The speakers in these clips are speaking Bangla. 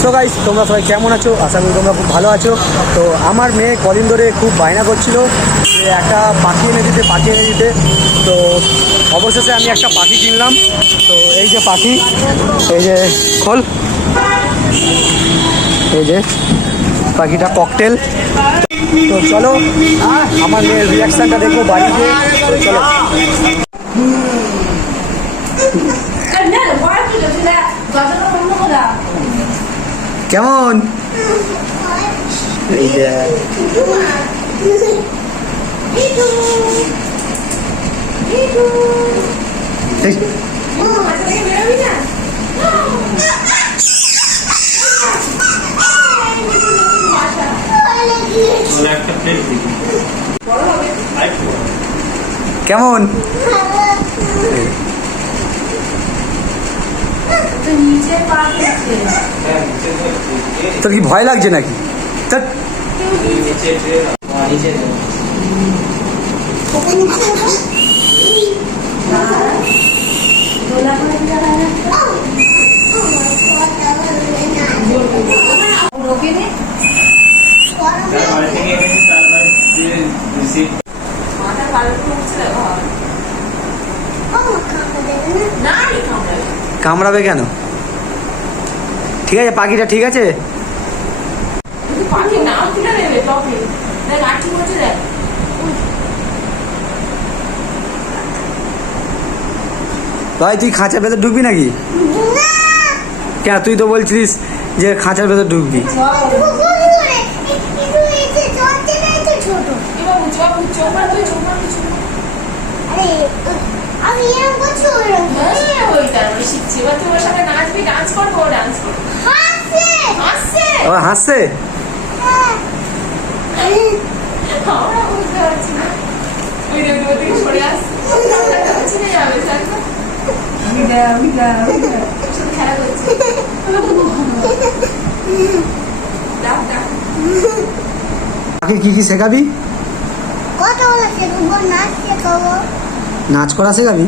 সো গাইস, তোমরা সবাই কেমন আছো? আশা করি তোমরা খুব ভালো আছো। তো আমার মেয়ে কদিন ধরে খুব বায়না করছিল যে একটা পাখি এনে দিতে। তো অবশেষে আমি একটা পাখি কিনলাম। তো এই যে পাখি, এই যে খোল, এই যে পাখিটা ককটেল। তো চলো আমার মেয়ের রিয়াকশানটা দেখবো বাড়িতে। তো চলো। কেমন? এই যে কেমন? তোর কি ভয় লাগছে নাকি? কামড়াবে কেন? ঠিক আছে, পাখিটা ঠিক আছে। ভাই তুই খাঁচার ভেতর ঢুকবি নাকি? কেন, তুই তো বলছিলিস যে খাঁচার ভেতর ঢুকবি। ও হাসছে। কি কি শেখাবি? নাচ করা শেখাবি?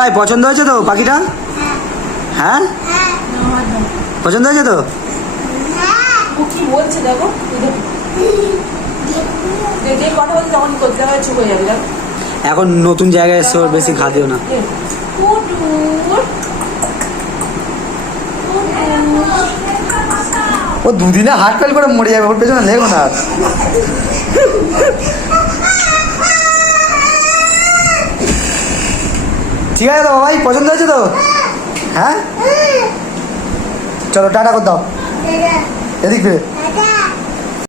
ভাই পছন্দ হয়েছে তো পাখিটা? হ্যাঁ, পছন্দ হয়েছে তো? কি বলছে দেখো, কথা বলতে তখন করতে হবে, চুপ হয়ে যাবে। এখন নতুন জায়গায় এসে ওর বেশি খাদিও না। ও দুদিনে হার্ট ফেল করে মরে যাবে, ওর পেছনে লেগো না। ঠিক আছে তো ভাই, পছন্দ হয়েছে তো? হ্যাঁ, চলো টাটা করে দাও। এদিক ফিরে।